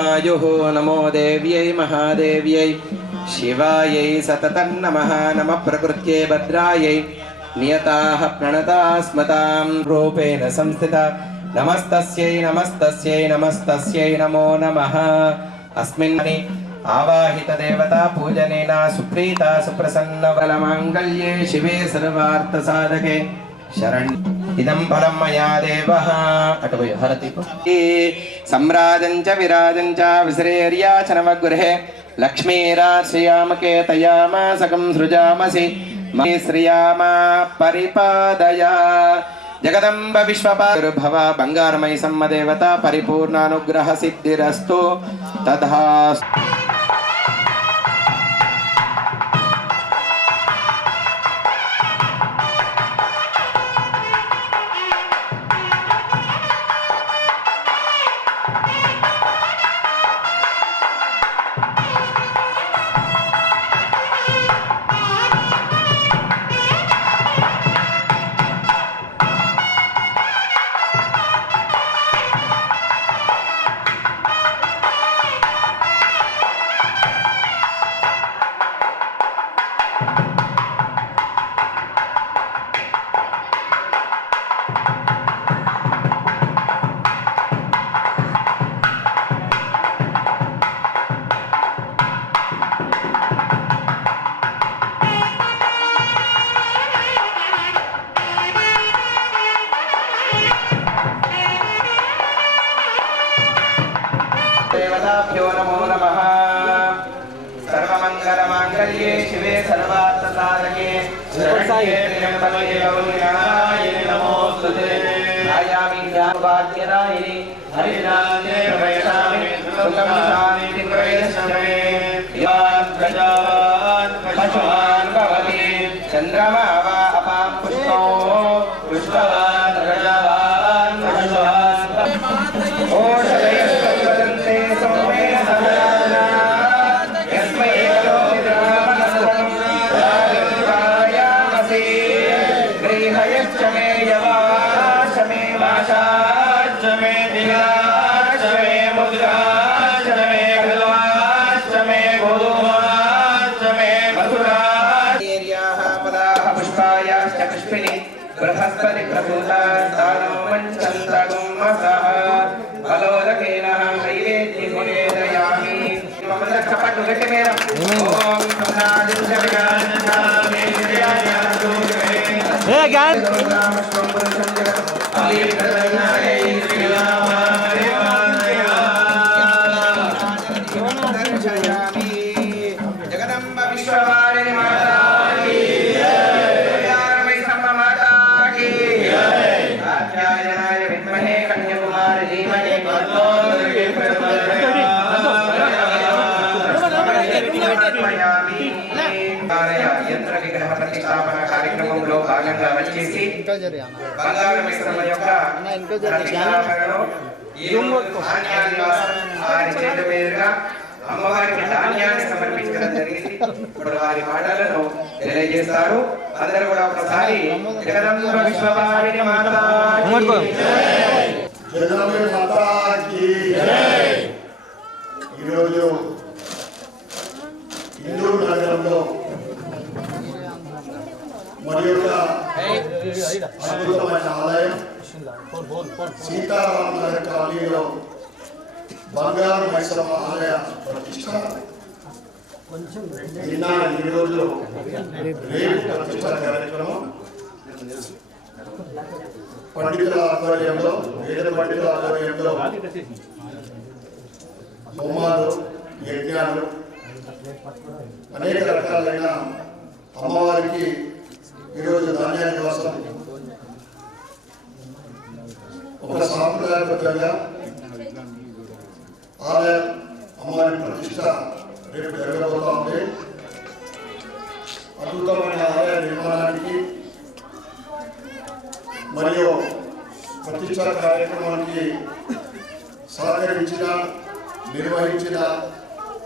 आयुः नमो देव्यै महादेव्यै शिवायै सततं नमः नमः प्रकृत्यै भद्रायै नियताः प्रणतास्मतां रूपेण संस्थिता नमस्तस्यै नमस्तस्यै नमस्तस्यै नमो नमः अस्मिन् आवाहित देवता पूजनेन सुप्रीता सुप्रसन्न बलमाङ्गल्ये शिवे सर्वार्थ साधके शरण इदं फलं मया देवः अटवय हरति सम्राजं च विराजं च विश्रेर्या च नवगृहे लक्ष्मीराश्रियामके तयामासकं सृजामसि मयि श्रियामा परिपादया जगदम्ब विश्वपार्भव बंगारमयि सम्मदेवता परिपूर्णानुग्रह सिद्धिरस्तु तथास्तु। देवताभ्यो नमो नमः। सर्वमङ्गलमाङ्गल्ये शिवे सर्वार्थसाधके शरण्ये त्र्यम्बके गौरी नारायणि नमोस्तुते। आयामि ध्यानवाद्यदायिनि हरिनामे प्रवक्ष्यामि सुखं शान्तिं प्रयच्छामि। यान् प्रजावान् पशुवान् भवति चन्द्रमा वा अपां पुष्पो पुष्पवान् प्रजावान् पशुवान् ओषधयस्तद्वदन्ते सोमेन सदाना यस्मै करोमिद्रामनस्वं गृहयश्च मे यवाश्च मे वाशाश्च मे दिलाश्च मे मुद्राश्च मे खल्वाश्च मे गोधूमाश्च मे मधुराः पदाः पुष्पायाश्च पुष्पिनि बृहस्पति प्रभूतास्तानो मञ्चन्द्रगुम्मसः फलोदकेन नैवेद्यं निवेदयामि मम कपटु गतिमेरं ओम सम्राजं च विराजन्नामे श्रीयायान्तु हे ज्ञान नामस्वं पुरुषं जगत् आलिकरणाय श्रीरामाय दर्शयामि जगदम्ब विश्ववारिणि माता की जय माता की कात्यायनाय विद्महे कन्याकुमारी धीमहि तन्नो యంత్ర విగ్రహ ప్రతిష్టాపన కార్యక్రమంలో భాగంగా వచ్చేసి బంగారు మిశ్రమం యొక్క ప్రతిష్టాపనలో వారి చేత మీదుగా అమ్మవారికి ధాన్యాన్ని సమర్పించడం జరిగింది. ఇప్పుడు వారి మాటలను తెలియజేస్తారు. అందరూ కూడా ఒకసారి జగదంబ విశ్వవారిణి మాతాకి జై. ఈరోజు ఇందూరు నగరంలో మరి యొక్క అద్భుతమైన ఆలయం సీతారామ నగర్ కాలనీలో బంగారు మైసమ్మ ఆలయ ప్రతిష్ట నిన్న ఈ రోజు రేపు ప్రతిష్ట కార్యక్రమం పండితుల ఆధ్వర్యంలో వేద పండితుల ఆధ్వర్యంలో హోమాలు యజ్ఞాలు అనేక రకాలైన అమ్మవారికి ఈరోజు ధాన్యాన్ని కోసం ఒక సాంప్రదాయబద్ధంగా ఆలయ అమ్మవారి ప్రతిష్ట రేపు జరగబోతా ఉంది. అద్భుతమైన ఆలయ నిర్మాణానికి మరియు ప్రతిష్ట కార్యక్రమానికి సహకరించిన నిర్వహించిన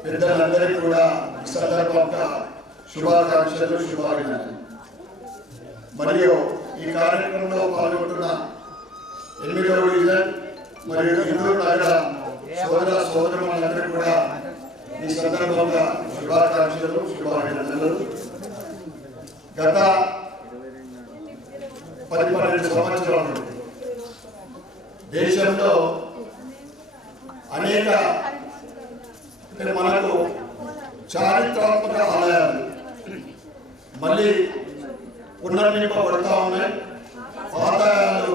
పెద్దలందరికీ కూడా ఈ సందర్భంగా శుభాకాంక్షలు శుభాభినందనలు. మరియు ఈ కార్యక్రమంలో పాల్గొంటున్న 8వ డివిజన్ మరియు ఇందూరు నగర సోదరులందరికీ కూడా ఈ సందర్భంగా శుభాకాంక్షలు, శుభాభినందనలు. గత 10-12 సంవత్సరాల నుండి దేశంలో అనేక మనకు చారిత్రాత్మక ఆలయాలు మళ్ళీ పునర్నింపబడుతూ ఉన్నాయి. పాత ఆలయాలు,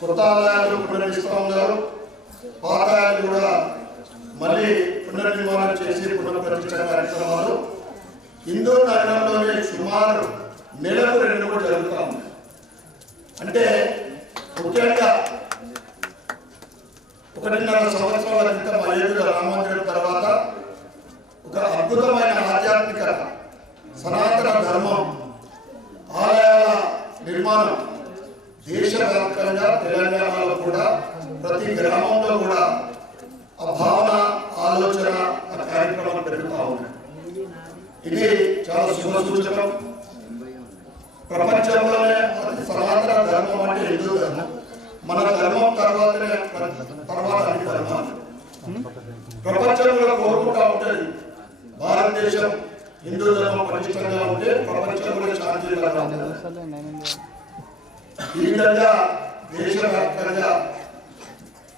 కొత్త ఆలయాలు పునర్నిస్తూ ఉన్నారు. పాత ఆలయాలు కూడా మళ్ళీ పునర్నిర్మాణం చేసి పునఃప్రతిష్ఠ కార్యక్రమాలు హిందూ నగరంలోనే సుమారు నెలకు 2 జరుగుతూ ఉన్నాయి. అంటే ముఖ్యంగా 1.5 సంవత్సరాల క్రితం అయోధ్య రామ మందిరం తర్వాత ఒక అద్భుతమైన ఆధ్యాత్మికత, సనాతన ధర్మం ఆలయాల నిర్మాణం దేశవ్యాప్తంగా తెలంగాణలో కూడా ప్రతి గ్రామంలో కూడా ఆ భావన, ఆలోచన, ఆ కార్యక్రమాలు పెరుగుతూ ఉన్నాయి. ఇది చాలా శుభసూచకం. ప్రపంచంలోనే అతి సనాతన ధర్మం అంటే హిందూ ధర్మం. మన ధర్మం తర్వాతనే అన్ని ధర్మాలు. ప్రపంచంలో కోరుకుంటా ఉంటుంది భారతదేశం హిందూ ధర్మం పటిష్టంగా ఉంటే ప్రపంచంలో శాంతిగా ఉంటుంది. ఈ విధంగా దేశవ్యాప్తంగా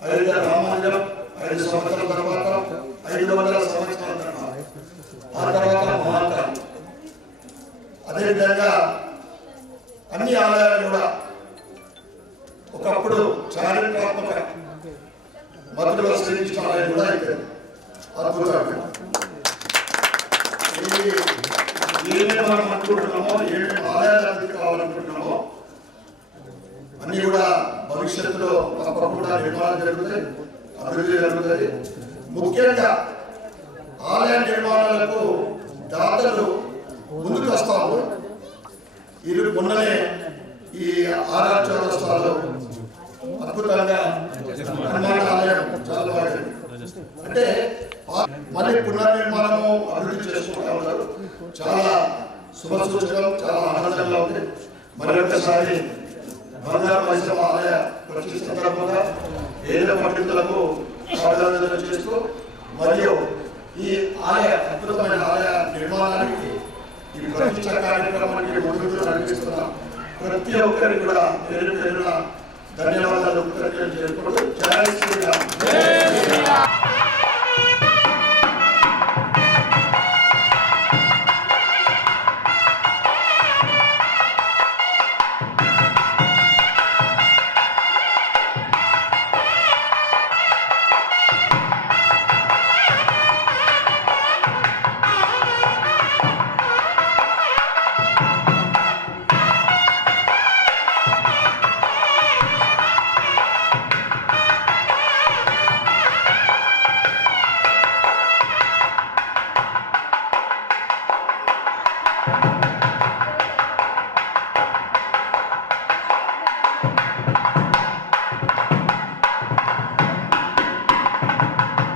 అయోధ్య రామ మందిరం 5 సంవత్సరాల తర్వాత 500 సంవత్సరాల తర్వాత ఆ తర్వాత మహాకాలం. అదేవిధంగా అన్ని ఆలయాలు కూడా ఒకప్పుడు చారిత్రాత్మక మధుర శ్రీకృష్ణ ఆలయం కూడా అయిపోయింది. అద్భుతంగా ఏమేమి మనం అనుకుంటున్నామో, ఏమేమి ఆలయాలు అభివృద్ధి కావాలనుకుంటున్నామో అన్ని కూడా భవిష్యత్తులో తప్పకుండా నిర్మాణం జరుగుతాయి, అభివృద్ధి జరుగుతుంది. ముఖ్యంగా ఆలయ నిర్మాణాలకు దాతలు ముందుకు వస్తాము. ఇది మొన్ననే ఈ ఆర్ఆర్ చౌరస్తాలో అద్భుతంగా హనుమాన్ ఆలయం చాలా బాగా, అంటే మళ్ళీ పునర్నిర్మాణము అభివృద్ధి చేసుకుంటా ఉన్నారు. చాలా శుభసూచకం, చాలా ఆనందంగా ఉంది. మరొకసారి బంగారు మైసమ్మ ఆలయ ప్రతి సందర్భంగా వేద పండితులకు అభినందనలు చేస్తూ మరియు ఈ ఆలయ అద్భుతమైన ఆలయ నిర్మాణానికి ఈ ప్రతిష్ట కార్యక్రమానికి ముందుకు నడిపిస్తున్న ప్రతి ఒక్కరికి కూడా పేరు పేరున ధన్యవాదాలు చేసుకుంటూ జై శ్రీరామ్.